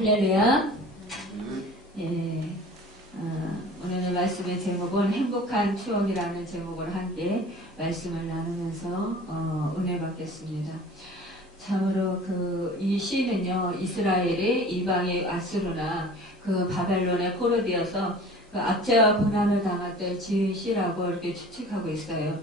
할렐루야. 예, 어, 오늘 말씀의 제목은 행복한 추억이라는 제목으로 함께 말씀을 나누면서 어, 은혜 받겠습니다. 참으로 그 이 시는요 이스라엘의 이방의 아수르나 그 바벨론의 포로되어서 그 압제와 고난을 당할 때 지은 시라고 이렇게 추측하고 있어요.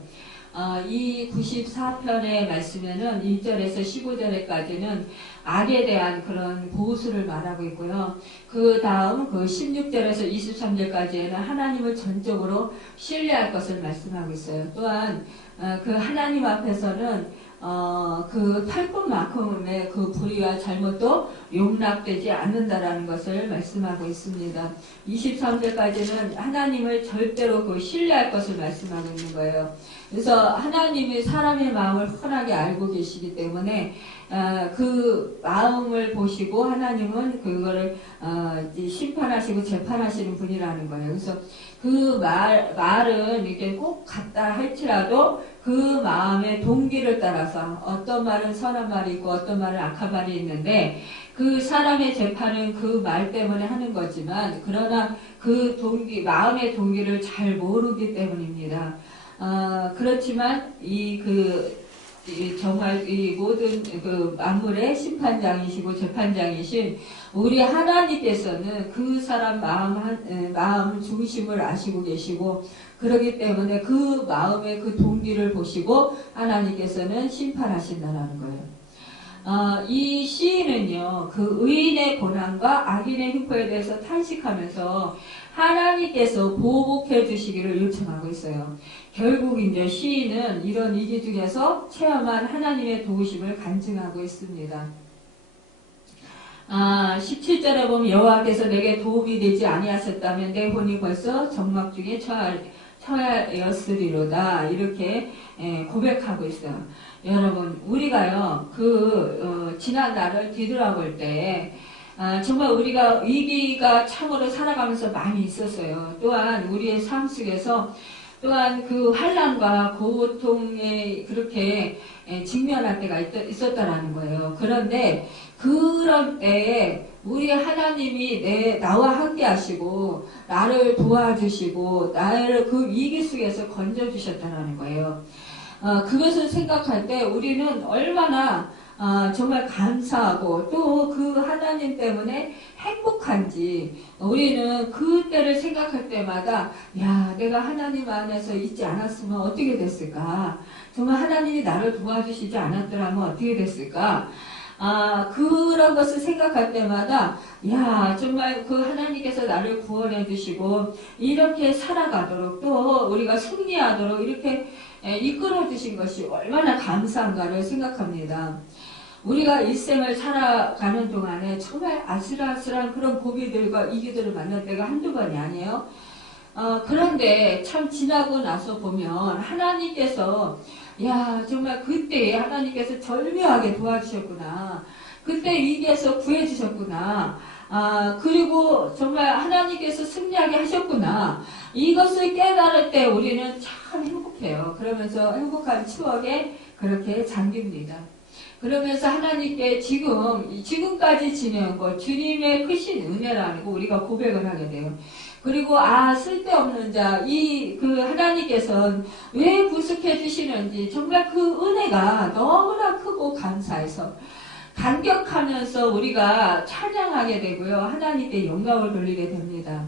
어, 이 94편의 말씀에는 1절에서 15절에까지는 악에 대한 그런 보수를 말하고 있고요. 그 다음 그 16절에서 23절까지에는 하나님을 전적으로 신뢰할 것을 말씀하고 있어요. 또한 어, 그 하나님 앞에서는 어, 그 탈뿐만큼의 그 불의와 잘못도 용납되지 않는다라는 것을 말씀하고 있습니다. 23절까지는 하나님을 절대로 그 신뢰할 것을 말씀하고 있는 거예요. 그래서 하나님이 사람의 마음을 훤하게 알고 계시기 때문에 어, 그 마음을 보시고 하나님은 그거를 어, 심판하시고 재판하시는 분이라는 거예요. 그래서 그 말, 말은 이게 꼭 같다 할지라도 그 마음의 동기를 따라서 어떤 말은 선한 말이 있고 어떤 말은 악한 말이 있는데 그 사람의 재판은 그 말 때문에 하는 거지만 그러나 그 동기, 마음의 동기를 잘 모르기 때문입니다. 어, 그렇지만 이 정말 이 모든 그 만물의 심판장이시고 재판장이신 우리 하나님께서는 그 사람 마음 한, 에, 마음 중심을 아시고 계시고 그러기 때문에 그 마음의 그 동기를 보시고 하나님께서는 심판하신다라는 거예요. 어, 이 시인은요, 그 의인의 고난과 악인의 흉포에 대해서 탄식하면서 하나님께서 보복해 주시기를 요청하고 있어요. 결국 이제 시인은 이런 위기 중에서 체험한 하나님의 도우심을 간증하고 있습니다. 아, 17절에 보면 여호와께서 내게 도움이 되지 아니하셨다면 내 혼이 벌써 정막 중에 처하였으리로다 이렇게 예, 고백하고 있어요. 여러분 우리가요 그 어, 지난 날을 뒤돌아볼 때 아, 정말 우리가 위기가 참으로 살아가면서 많이 있었어요. 또한 우리의 삶 속에서 또한 그 환란과 고통에 그렇게 예, 직면할 때가 있, 었다라는 거예요. 그런데 그런 때에 우리 하나님이 내 나와 함께 하시고 나를 도와주시고 나를 그 위기 속에서 건져 주셨다는 거예요. 어, 그것을 생각할 때 우리는 얼마나 어, 정말 감사하고 또 그 하나님 때문에 행복한지 우리는 그 때를 생각할 때마다 야 내가 하나님 안에서 있지 않았으면 어떻게 됐을까 정말 하나님이 나를 도와주시지 않았더라면 어떻게 됐을까 아, 그런 것을 생각할 때마다, 야, 정말 그 하나님께서 나를 구원해 주시고, 이렇게 살아가도록, 또 우리가 승리하도록 이렇게 이끌어 주신 것이 얼마나 감사한가를 생각합니다. 우리가 일생을 살아가는 동안에 정말 아슬아슬한 그런 고비들과 이기들을 만날 때가 한두 번이 아니에요. 어, 그런데 참 지나고 나서 보면 하나님께서 야 정말 그때 하나님께서 절묘하게 도와주셨구나. 그때 위기에서 구해주셨구나. 아, 그리고 정말 하나님께서 승리하게 하셨구나. 이것을 깨달을 때 우리는 참 행복해요. 그러면서 행복한 추억에 그렇게 잠깁니다. 그러면서 하나님께 지금, 지금까지 지내온 것, 주님의 크신 은혜라는 거 우리가 고백을 하게 돼요. 그리고 아 쓸데없는 자 이 그 하나님께서는 왜 구속해 주시는지 정말 그 은혜가 너무나 크고 감사해서 감격하면서 우리가 찬양하게 되고요 하나님께 영광을 돌리게 됩니다.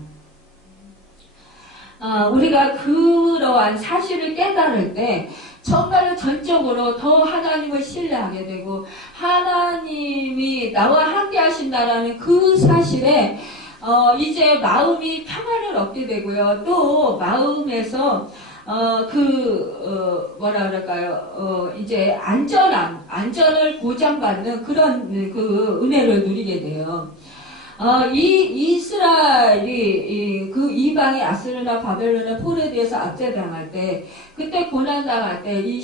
아, 우리가 그러한 사실을 깨달을 때 정말로 전적으로 더 하나님을 신뢰하게 되고 하나님이 나와 함께 하신다라는 그 사실에 어, 이제 마음이 평안을 얻게 되고요. 또 마음에서 어, 그, 어, 뭐라 그럴까요? 어, 이제 안전함, 안전을 보장받는 그런 그 은혜를 누리게 돼요. 어, 이 이스라엘이 이, 그 이방의 아스르나 바벨론의 폴에 대해서 압제당할 때 그때 고난 당할 때이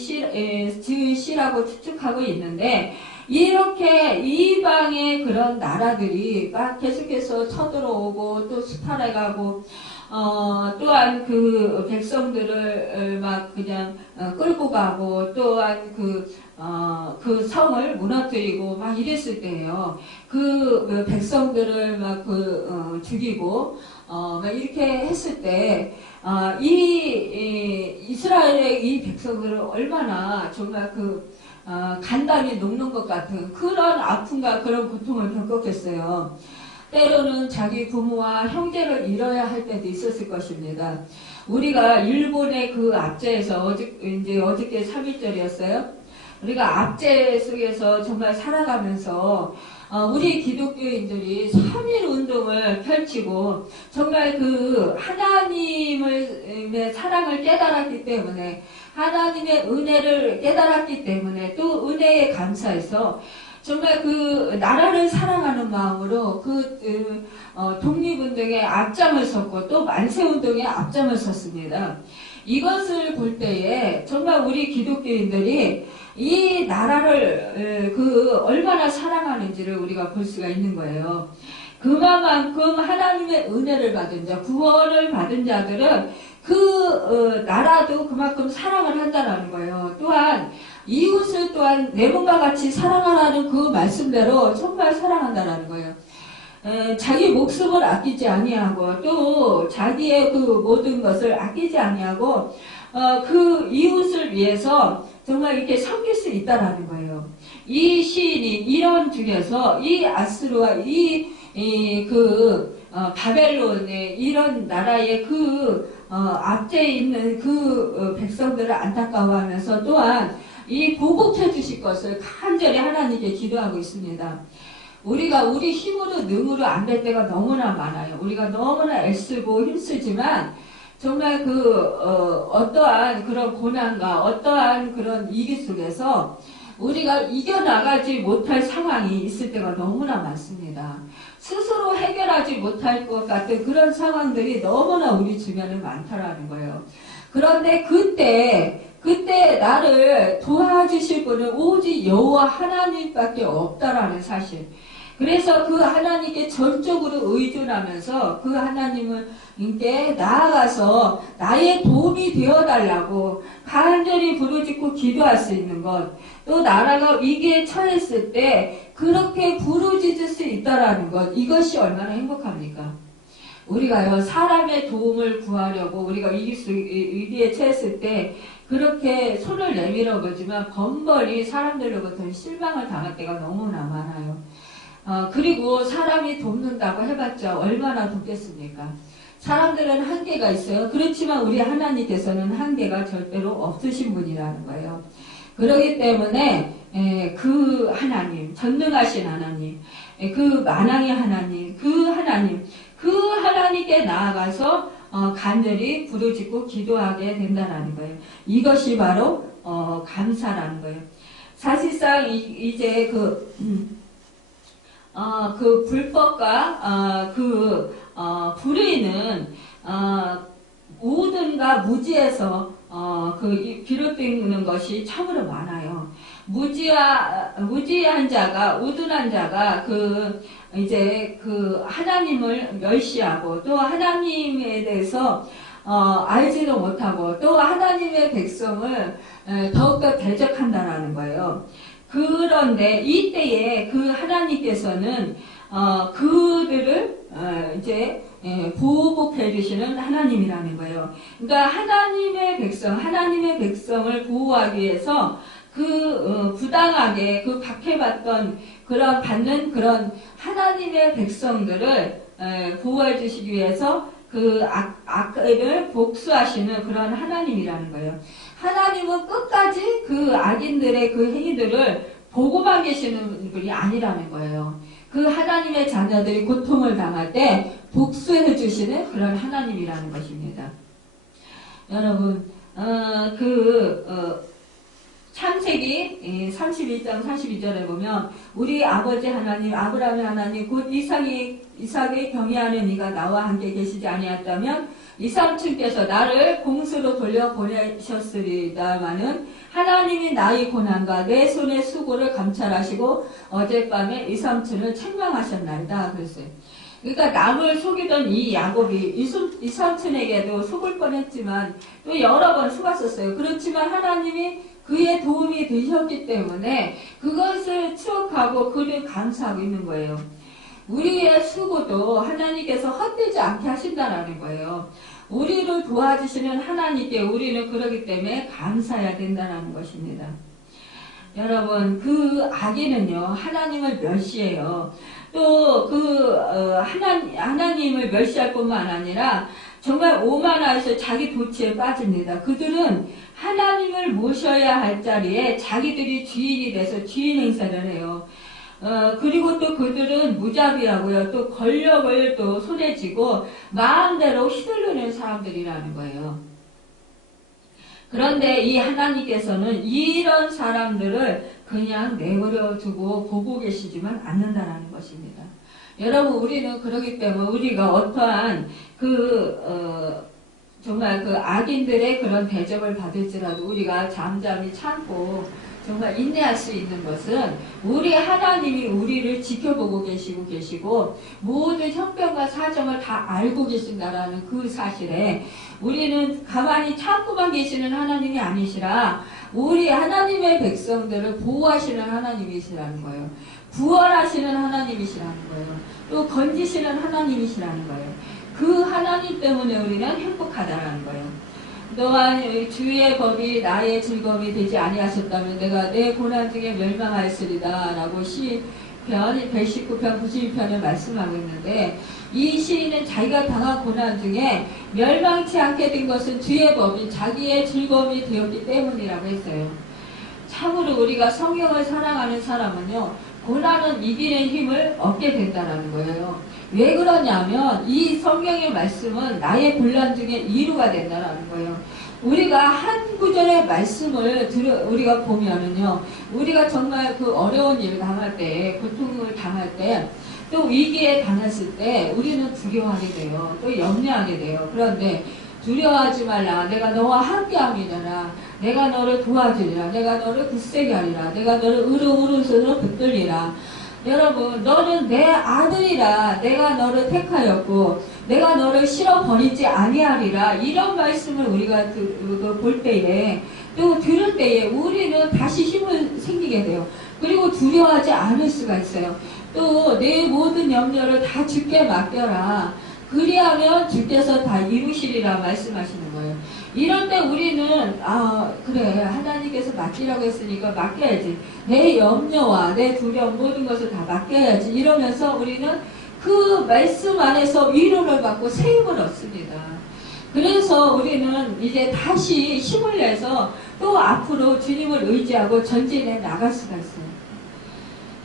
지은 시라고 추측하고 있는데 이렇게 이방의 그런 나라들이 막 계속해서 쳐들어오고 또 수탈해가고 어, 또한 그 백성들을 막 그냥 어, 끌고 가고 또한 그 어, 그 성을 무너뜨리고 막 이랬을 때예요. 그, 그 백성들을 막 그, 어, 죽이고, 어, 막 이렇게 했을 때, 아, 이, 이 이스라엘의 이 백성들은 얼마나 정말 그, 어, 간담이 녹는 것 같은 그런 아픔과 그런 고통을 겪었겠어요. 때로는 자기 부모와 형제를 잃어야 할 때도 있었을 것입니다. 우리가 일본의 그 압제에서 어저, 이제 어저께 3일절이었어요. 우리가 압제 속에서 정말 살아가면서 어, 우리 기독교인들이 3일 운동을 펼치고 정말 그 하나님의 사랑을 깨달았기 때문에 하나님의 은혜를 깨달았기 때문에 또 은혜에 감사해서 정말 그 나라를 사랑하는 마음으로 그 어, 독립운동에 앞장을 섰고 또 만세운동에 앞장을 섰습니다. 이것을 볼 때에 정말 우리 기독교인들이 이 나라를 그 얼마나 사랑하는지를 우리가 볼 수가 있는 거예요. 그만큼 하나님의 은혜를 받은 자, 구원을 받은 자들은 그 어, 나라도 그만큼 사랑을 한다는 거예요. 또한 이웃을 또한 내 몸과 같이 사랑하라는 그 말씀대로 정말 사랑한다는 거예요. 에, 자기 목숨을 아끼지 아니하고 또 자기의 그 모든 것을 아끼지 아니하고 어, 그 이웃을 위해서 정말 이렇게 섬길 수 있다라는 거예요. 이 시인이 이런 중에서 이 아스루와 이, 이 그, 어, 바벨론의 이런 나라의 그, 어, 앞에 있는 그 어, 백성들을 안타까워하면서 또한 이 보복해 주실 것을 간절히 하나님께 기도하고 있습니다. 우리가 우리 힘으로 능으로 안 될 때가 너무나 많아요. 우리가 너무나 애쓰고 힘쓰지만 정말 그 어, 떠한 그런 고난과 어떠한 그런 위기 속에서 우리가 이겨나가지 못할 상황이 있을 때가 너무나 많습니다. 스스로 해결하지 못할 것 같은 그런 상황들이 너무나 우리 주변에 많다라는 거예요. 그런데 그때 그때 나를 도와주실 분은 오직 여호와 하나님밖에 없다라는 사실. 그래서 그 하나님께 전적으로 의존하면서 그 하나님을 이게 나아가서 나의 도움이 되어달라고 간절히 부르짖고 기도할 수 있는 것. 또 나라가 위기에 처했을 때 그렇게 부르짖을 수 있다라는 것. 이것이 얼마나 행복합니까? 우리가요, 사람의 도움을 구하려고 우리가 위기, 위기에 처했을 때 그렇게 손을 내밀어 보지만 번번이 사람들로부터 실망을 당할 때가 너무나 많아요. 어, 그리고 사람이 돕는다고 해봤자 얼마나 돕겠습니까? 사람들은 한계가 있어요. 그렇지만 우리 하나님께서는 한계가 절대로 없으신 분이라는 거예요. 그러기 때문에 에, 그 하나님, 전능하신 하나님, 에, 그 만왕의 하나님, 그 하나님, 그 하나님께 나아가서 어, 간절히 부르짖고 기도하게 된다는 거예요. 이것이 바로 어, 감사라는 거예요. 사실상 이, 제그 음, 어, 그 불법과 어, 그 어, 불의는 어, 모든가 무지에서 어, 그 비롯되는 것이 참으로 많아요. 무지하, 무지한 자가 우둔한 자가 그 이제 그 하나님을 멸시하고 또 하나님에 대해서 어, 알지도 못하고 또 하나님의 백성을 에, 더욱더 대적한다라는 거예요. 그런데 이때에 그 하나님께서는 어, 그들을 어, 이제 예, 보호복해 주시는 하나님이라는 거예요. 그러니까 하나님의 백성, 하나님의 백성을 보호하기 위해서 그 어, 부당하게 그 박해받던 그런 받는 그런 하나님의 백성들을 에, 보호해 주시기 위해서 그 악, 악을 복수하시는 그런 하나님이라는 거예요. 하나님은 끝까지 그 악인들의 그 행위들을 보고만 계시는 분이 아니라는 거예요. 그 하나님의 자녀들이 고통을 당할 때 복수해 주시는 그런 하나님이라는 것입니다. 여러분, 어, 그, 어, 창세기 31장 32절에 보면 우리 아버지 하나님 아브라함의 하나님 곧 이삭이 이삭의 경외하는 이가 나와 함께 계시지 아니었다면 이 삼층께서 나를 공수로 돌려 보내셨으리다마는 하나님이 나의 고난과 내 손의 수고를 감찰하시고 어젯밤에 이삼층을 책망하셨나이다 그랬어요. 그러니까 남을 속이던 이 야곱이 이 삼촌에게도 속을 뻔했지만 또 여러 번 속았었어요. 그렇지만 하나님이 그의 도움이 되셨기 때문에 그것을 추억하고 그를 감사하고 있는 거예요. 우리의 수고도 하나님께서 헛되지 않게 하신다라는 거예요. 우리를 도와주시는 하나님께 우리는 그러기 때문에 감사해야 된다는 것입니다. 여러분, 그 악인은요, 하나님을 멸시해요. 또, 그, 어, 하나, 하나님을 멸시할 뿐만 아니라, 정말 오만하여서 자기 도치에 빠집니다. 그들은 하나님을 모셔야 할 자리에 자기들이 주인이 돼서 주인 행사를 해요. 어, 그리고 또 그들은 무자비하고요. 또 권력을 또 손에 쥐고 마음대로 휘둘르는 사람들이라는 거예요. 그런데 이 하나님께서는 이런 사람들을 그냥 내버려 두고 보고 계시지만 않는다라는 것입니다. 여러분, 우리는 그러기 때문에 우리가 어떠한 그, 어, 정말 그 악인들의 그런 대접을 받을지라도 우리가 잠잠히 참고 정말 인내할 수 있는 것은 우리 하나님이 우리를 지켜보고 계시고 계시고 모든 형편과 사정을 다 알고 계신다라는 그 사실에 우리는 가만히 참고만 계시는 하나님이 아니시라 우리 하나님의 백성들을 보호하시는 하나님이시라는 거예요. 구원하시는 하나님이시라는 거예요. 또 건지시는 하나님이시라는 거예요. 그 하나님 때문에 우리는 행복하다라는 거예요. 또한 주의 법이 나의 즐거움이 되지 아니하셨다면 내가 내 고난 중에 멸망하였으리다 라고 시편 119편 92편에 말씀하고 있는데 이 시인은 자기가 당한 고난 중에 멸망치 않게 된 것은 주의 법이 자기의 즐거움이 되었기 때문이라고 했어요. 참으로 우리가 성경을 사랑하는 사람은요 고난은 이기는 힘을 얻게 된다는 거예요. 왜 그러냐면 이 성경의 말씀은 나의 분란 중에 이루가 된다는 거예요. 우리가 한 구절의 말씀을 들어 우리가 보면은요, 우리가 정말 그 어려운 일을 당할 때, 고통을 당할 때, 또 위기에 당했을 때 우리는 두려워하게 돼요. 또 염려하게 돼요. 그런데 두려워하지 말라. 내가 너와 함께함이니라. 내가 너를 도와주리라. 내가 너를 굳세게 하리라. 내가 너를 으르으르 손으로 붙들리라. 여러분, 너는 내 아들이라. 내가 너를 택하였고, 내가 너를 실어 버리지 아니하리라. 이런 말씀을 우리가 그, 볼 때에, 또 들을 때에 우리는 다시 힘을 생기게 돼요. 그리고 두려워하지 않을 수가 있어요. 또 내 모든 염려를 다 주께 맡겨라. 그리하면 주께서 다 이루시리라 말씀하시는 거예요. 이럴 때 우리는 아 그래 하나님께서 맡기라고 했으니까 맡겨야지 내 염려와 내 두려움 모든 것을 다 맡겨야지 이러면서 우리는 그 말씀 안에서 위로를 받고 세움을 얻습니다. 그래서 우리는 이제 다시 힘을 내서 또 앞으로 주님을 의지하고 전진해 나갈 수가 있어요.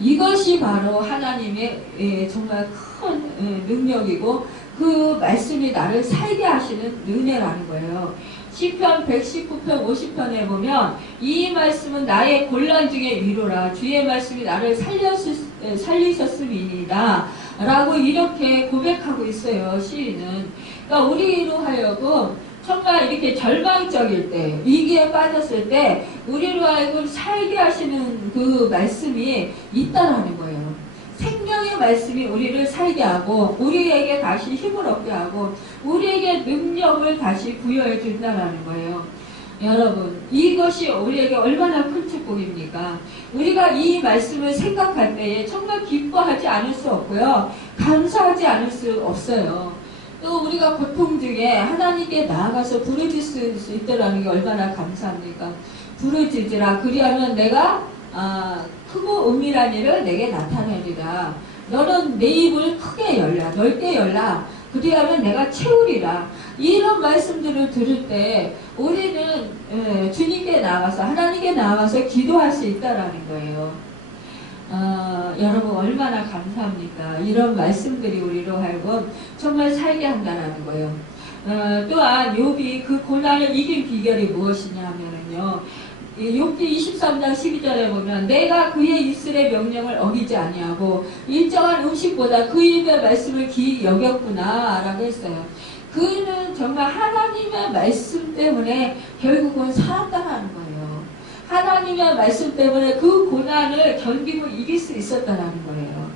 이것이 바로 하나님의 예, 정말 큰 예, 능력이고 그 말씀이 나를 살게 하시는 은혜라는 거예요. 시편 119편 50편에 보면 이 말씀은 나의 곤란 중에 위로라. 주의 말씀이 나를 살렸을, 살리셨음이니다. 라고 이렇게 고백하고 있어요 시인은. 그러니까 우리로 하여금 정말 이렇게 절망적일 때 위기에 빠졌을 때 우리로 하여금 살게 하시는 그 말씀이 있다라는 거예요 생명의 말씀이 우리를 살게 하고 우리에게 다시 힘을 얻게 하고 우리에게 능력을 다시 부여해 준다라는 거예요. 여러분, 이것이 우리에게 얼마나 큰 축복입니까? 우리가 이 말씀을 생각할 때에 정말 기뻐하지 않을 수 없고요. 감사하지 않을 수 없어요. 또 우리가 고통 중에 하나님께 나아가서 부르짖을 수 있다는 게 얼마나 감사합니까? 부르짖으라. 그리하면 내가 아, 크고 은밀한 일을 내게 나타내리라. 너는 내 입을 크게 열라, 넓게 열라. 그리하면 내가 채우리라. 이런 말씀들을 들을 때 우리는 예, 주님께 나와서 하나님께 나와서 기도할 수 있다라는 거예요. 어, 여러분 얼마나 감사합니까? 이런 말씀들이 우리로 하여금 정말 살게 한다는 거예요. 어, 또한 욥이 그 고난을 이길 비결이 무엇이냐 하면은요. 욥기 23장 12절에 보면 내가 그의 입술의 명령을 어기지 아니하고 일정한 음식보다 그 입의 말씀을 기이 여겼구나 라고 했어요. 그는 정말 하나님의 말씀 때문에 결국은 살았다는 거예요. 하나님의 말씀 때문에 그 고난을 견디고 이길 수 있었다는 거예요.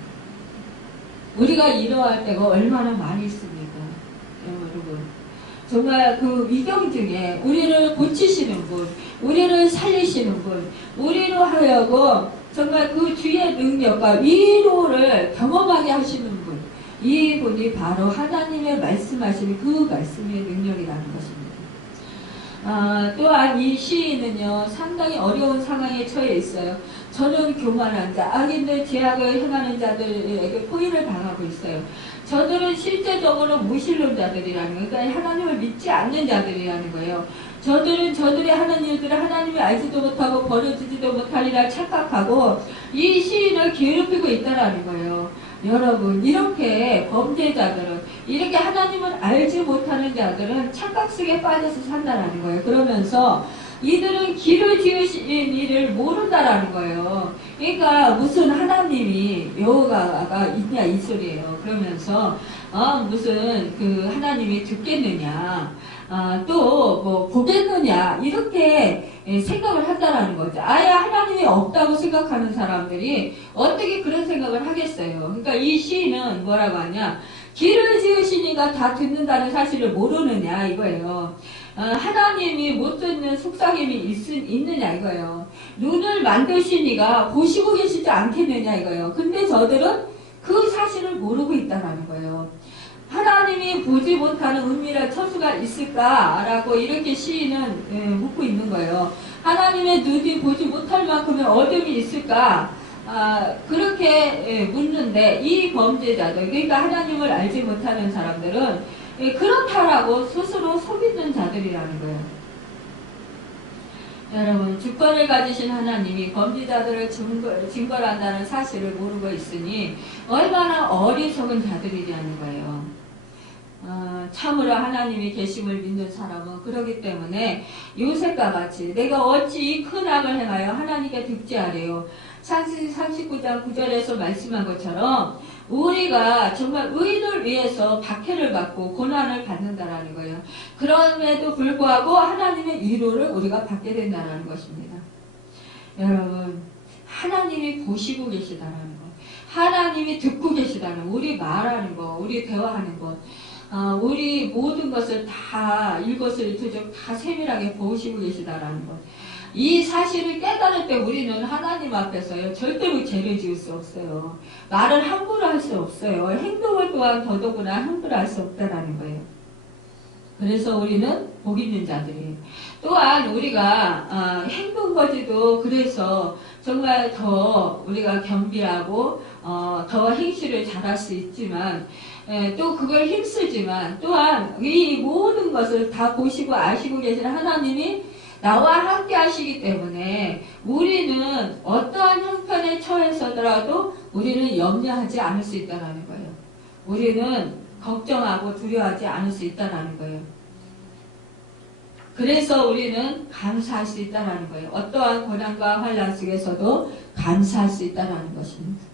우리가 이러할 때가 얼마나 많이 있습니까? 정말 그 위경 중에 우리를 고치시는 분, 우리를 살리시는 분, 우리로 하여금 정말 그 주의 능력과 위로를 경험하게 하시는 분, 이 분이 바로 하나님의 말씀하시는 그 말씀의 능력이라는 것입니다. 아, 또한 이 시인은요, 상당히 어려운 상황에 처해 있어요. 저는 교만한 자, 악인들 제약을 행하는 자들에게 포위를 당하고 있어요. 저들은 실제적으로 무신론 자들이라는 거예요. 그러니까 하나님을 믿지 않는 자들이라는 거예요. 저들은 저들의 하는 일들을 하나님을 알지도 못하고 버려주지도 못하리라 착각하고 이 시인을 괴롭히고 있다라는 거예요. 여러분 이렇게 범죄자들은 이렇게 하나님을 알지 못하는 자들은 착각 속에 빠져서 산다라는 거예요. 그러면서 이들은 길을 지으신 일을 모른다라는 거예요. 그러니까 무슨 하나님이 여호가가 있냐 이 소리예요. 그러면서 어, 무슨 그 하나님이 듣겠느냐, 아, 또뭐 보겠느냐 이렇게 예, 생각을 한다라는 거죠. 아예 하나님이 없다고 생각하는 사람들이 어떻게 그런 생각을 하겠어요. 그러니까 이 시인은 뭐라고 하냐, 길을 지으시니까 다 듣는다는 사실을 모르느냐 이거예요. 어, 하나님이 못 듣는 속삭임이 있, 있느냐 이거예요. 눈을 만드시니가 보시고 계시지 않겠느냐 이거예요. 근데 저들은 그 사실을 모르고 있다라는 거예요. 하나님이 보지 못하는 은밀한 처수가 있을까라고 이렇게 시인은 예, 묻고 있는 거예요. 하나님의 눈이 보지 못할 만큼의 어둠이 있을까? 아, 그렇게 예, 묻는데 이 범죄자들, 그러니까 하나님을 알지 못하는 사람들은 예, 그렇다라고 스스로 속이는 자들이라는 거예요. 여러분, 주권을 가지신 하나님이 범죄자들을 증거, 징벌한다는 사실을 모르고 있으니 얼마나 어리석은 자들이라는 거예요. 어, 참으로 하나님이 계심을 믿는 사람은 그러기 때문에 요셉과 같이 내가 어찌 이 큰 악을 행하여 하나님께 득지하래요. 창세기 39장 9절에서 말씀한 것처럼 우리가 정말 의인을 위해서 박해를 받고 고난을 받는다라는 거예요. 그럼에도 불구하고 하나님의 위로를 우리가 받게 된다는 것입니다. 여러분, 하나님이 보시고 계시다는 것, 하나님이 듣고 계시다는 우리 말하는 것, 우리 대화하는 것, 어, 우리 모든 것을 다 일것을투족 다 세밀하게 보시고 계시다라는 것. 이 사실을 깨달을 때 우리는 하나님 앞에서요 절대로 죄를 지을 수 없어요. 말을 함부로 할 수 없어요. 행동을 또한 더더구나 함부로 할 수 없다라는 거예요. 그래서 우리는 복 있는 자들이에요. 또한 우리가 어, 행동 거지도 그래서 정말 더 우리가 겸비하고 어, 더 행실을 잘할 수 있지만 예, 또 그걸 힘쓰지만 또한 이 모든 것을 다 보시고 아시고 계신 하나님이 나와 함께 하시기 때문에 우리는 어떠한 형편에 처해서더라도 우리는 염려하지 않을 수 있다는 거예요. 우리는 걱정하고 두려워하지 않을 수 있다는 거예요. 그래서 우리는 감사할 수 있다는 거예요. 어떠한 고난과 환란 속에서도 감사할 수 있다는 것입니다.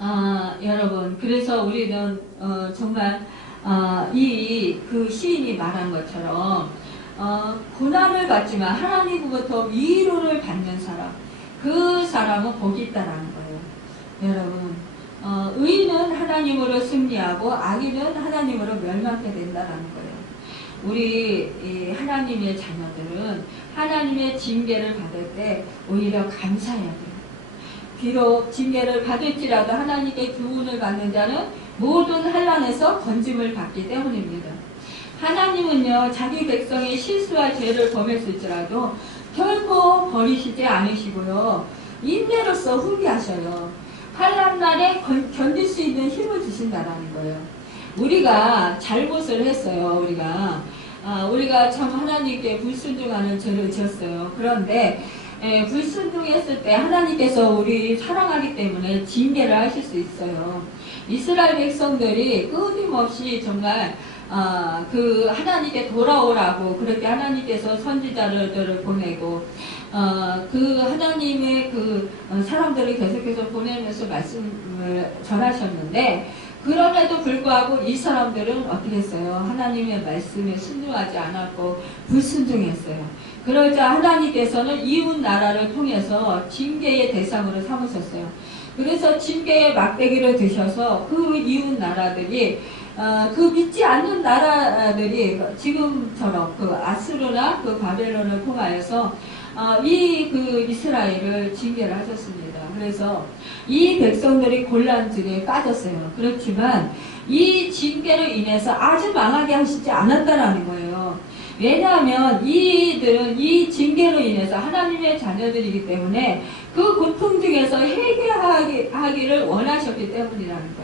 아, 여러분, 그래서 우리는 어, 정말 어, 이그 시인이 말한 것처럼 어, 고난을 받지만 하나님으로부터 위로를 받는 사람, 그 사람은 복이 있다라는 거예요. 여러분, 어, 의인은 하나님으로 승리하고 악인은 하나님으로 멸망하게 된다라는 거예요. 우리 하나님의 자녀들은 하나님의 징계를 받을 때 오히려 감사해야 돼요. 비록 징계를 받을지라도 하나님께 교훈을 받는 자는 모든 환란에서 건짐을 받기 때문입니다. 하나님은요 자기 백성의 실수와 죄를 범했을지라도 결코 버리시지 않으시고요 인내로서 훈계하셔요. 환란 날에 견딜 수 있는 힘을 주신다라는 거예요. 우리가 잘못을 했어요. 우리가 아, 우리가 참 하나님께 불순종하는 죄를 지었어요. 그런데 에, 불순종했을 때 하나님께서 우리 사랑하기 때문에 징계를 하실 수 있어요. 이스라엘 백성들이 끊임없이 정말 어, 그 하나님께 돌아오라고 그렇게 하나님께서 선지자들을 보내고 어, 그 하나님의 그 어, 사람들을 계속해서 보내면서 말씀을 전하셨는데 그럼에도 불구하고 이 사람들은 어떻게 했어요? 하나님의 말씀에 순종하지 않았고 불순종했어요. 그러자 하나님께서는 이웃 나라를 통해서 징계의 대상으로 삼으셨어요. 그래서 징계의 막대기를 드셔서 그 이웃 나라들이 어, 그 믿지 않는 나라들이 지금처럼 그 아스르나 그 바벨론을 통하여서 어, 이그 이스라엘을 징계를 하셨습니다. 그래서 이 백성들이 곤란증에 빠졌어요. 그렇지만 이 징계로 인해서 아주 망하게 하시지 않았다라는 거예요. 왜냐하면 이들은 이 징계로 인해서 하나님의 자녀들이기 때문에 그 고통 중에서 해결하기를 원하셨기 때문이라는 거예요.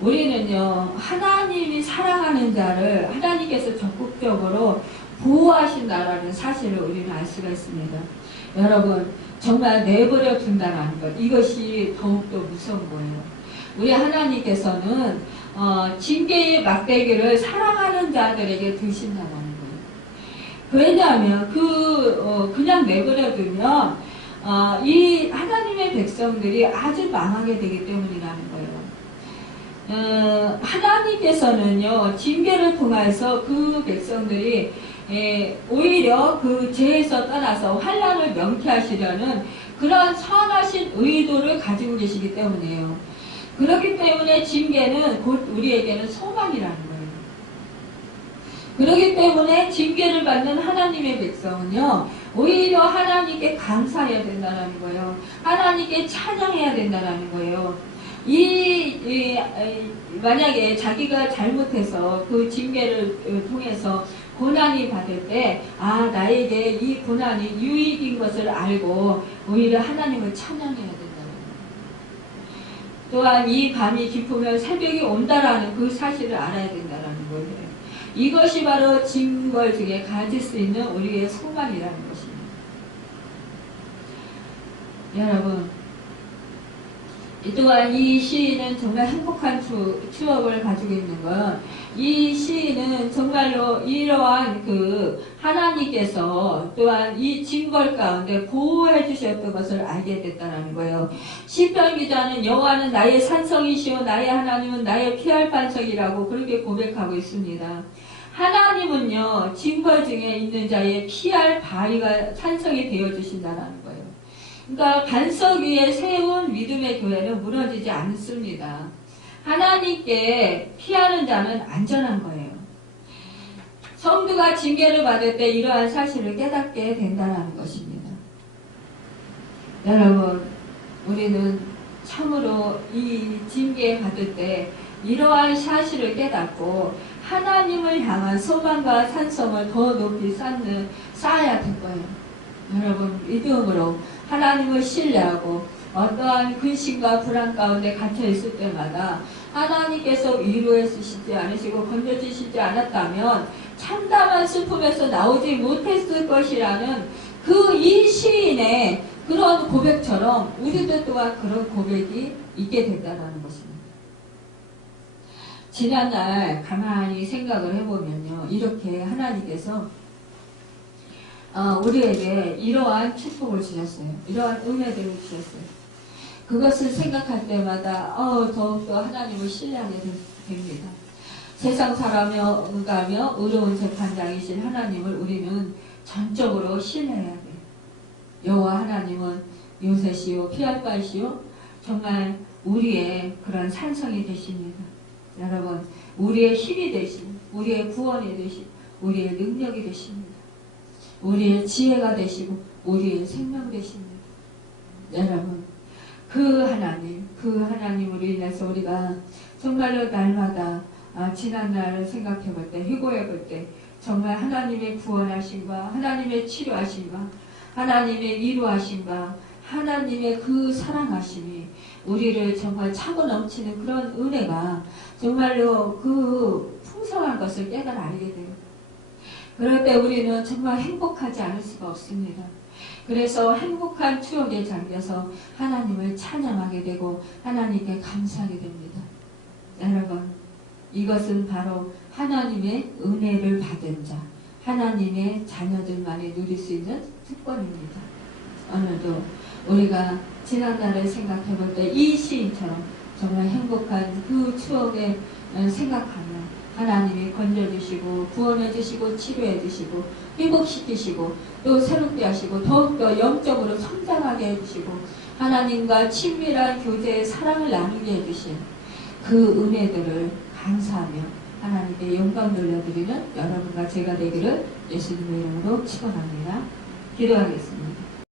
우리는요, 하나님이 사랑하는 자를 하나님께서 적극적으로 보호하신다라는 사실을 우리는 알 수가 있습니다. 여러분, 정말 내버려 둔다는 것, 이것이 더욱더 무서운 거예요. 우리 하나님께서는 어, 징계의 막대기를 사랑하는 자들에게 드신다는 거예요. 왜냐하면 그 어, 그냥 내버려 두면 어, 이 하나님의 백성들이 아주 망하게 되기 때문이라는 거예요. 어, 하나님께서는요 징계를 통해서 그 백성들이 예, 오히려 그 죄에서 떠나서 환란을 명쾌하시려는 그런 선하신 의도를 가지고 계시기 때문이에요. 그렇기 때문에 징계는 곧 우리에게는 소망이라는 거예요. 그렇기 때문에 징계를 받는 하나님의 백성은요, 오히려 하나님께 감사해야 된다는 거예요. 하나님께 찬양해야 된다는 거예요. 이, 이, 만약에 자기가 잘못해서 그 징계를 통해서 고난이 받을 때, 아, 나에게 이 고난이 유익인 것을 알고 오히려 하나님을 찬양해야 된다는 거예요. 또한 이 밤이 깊으면 새벽이 온다라는 그 사실을 알아야 된다는 거예요. 이것이 바로 징벌 중에 가질 수 있는 우리의 소망이라는 것입니다. 여러분, 또한 이 시인은 정말 행복한 추, 추억을 가지고 있는 건, 이 시인은 정말로 이러한 그 하나님께서 또한 이 징벌 가운데 보호해 주셨던 것을 알게 됐다는 거예요. 시편 기자는 여호와는 나의 산성이시오 나의 하나님은 나의 피할 반석이라고 그렇게 고백하고 있습니다. 하나님은요 징벌 중에 있는 자의 피할 바위가 산성이 되어 주신다는 거예요. 그러니까 반석 위에 세운 믿음의 교회는 무너지지 않습니다. 하나님께 피하는 자는 안전한 거예요. 성도가 징계를 받을 때 이러한 사실을 깨닫게 된다는 것입니다. 여러분, 우리는 참으로 이 징계 받을 때 이러한 사실을 깨닫고 하나님을 향한 소망과 산성을 더 높이 쌓는, 쌓아야 될 거예요. 여러분, 믿음으로 하나님을 신뢰하고 어떠한 근심과 불안 가운데 갇혀 있을 때마다 하나님께서 위로해 주시지 않으시고 건져주시지 않았다면 참담한 슬픔에서 나오지 못했을 것이라는 그 이 시인의 그런 고백처럼 우리들 또한 그런 고백이 있게 된다는 것입니다. 지난날 가만히 생각을 해보면요. 이렇게 하나님께서 어, 우리에게 이러한 축복을 주셨어요. 이러한 은혜들을 주셨어요. 그것을 생각할 때마다 어, 더욱더 하나님을 신뢰하게 됩니다. 세상 사람이며 의로운 재판장이신 하나님을 우리는 전적으로 신뢰해야 돼요. 여호와 하나님은 요새시요 피할바시요 정말 우리의 그런 산성이 되십니다. 여러분 우리의 힘이 되신 우리의 구원이 되신 우리의 능력이 되십니다. 우리의 지혜가 되시고 우리의 생명 되십니다. 여러분 그 하나님 그 하나님으로 인해서 우리가 정말로 날마다 아, 지난 날을 생각해 볼 때, 희고해 볼 때, 정말 하나님의 구원하심과 하나님의 치료하심과 하나님의 위로하심과 하나님의 그 사랑하심이 우리를 정말 차고 넘치는 그런 은혜가 정말로 그 풍성한 것을 깨달아 알게 돼요. 그럴 때 우리는 정말 행복하지 않을 수가 없습니다. 그래서 행복한 추억에 잠겨서 하나님을 찬양하게 되고 하나님께 감사하게 됩니다. 여러분, 이것은 바로 하나님의 은혜를 받은 자, 하나님의 자녀들만이 누릴 수 있는 특권입니다. 오늘도 우리가 지난날을 생각해 볼 때 이 시인처럼 정말 행복한 그 추억에 생각하며 하나님이 건져주시고 구원해주시고 치료해주시고 회복시키시고 또 새롭게 하시고 더욱더 영적으로 성장하게 해주시고 하나님과 친밀한 교제의 사랑을 나누게 해주신 그 은혜들을 감사하며 하나님께 영광 돌려드리는 여러분과 제가 되기를 예수님의 이름으로 축원합니다. 기도하겠습니다.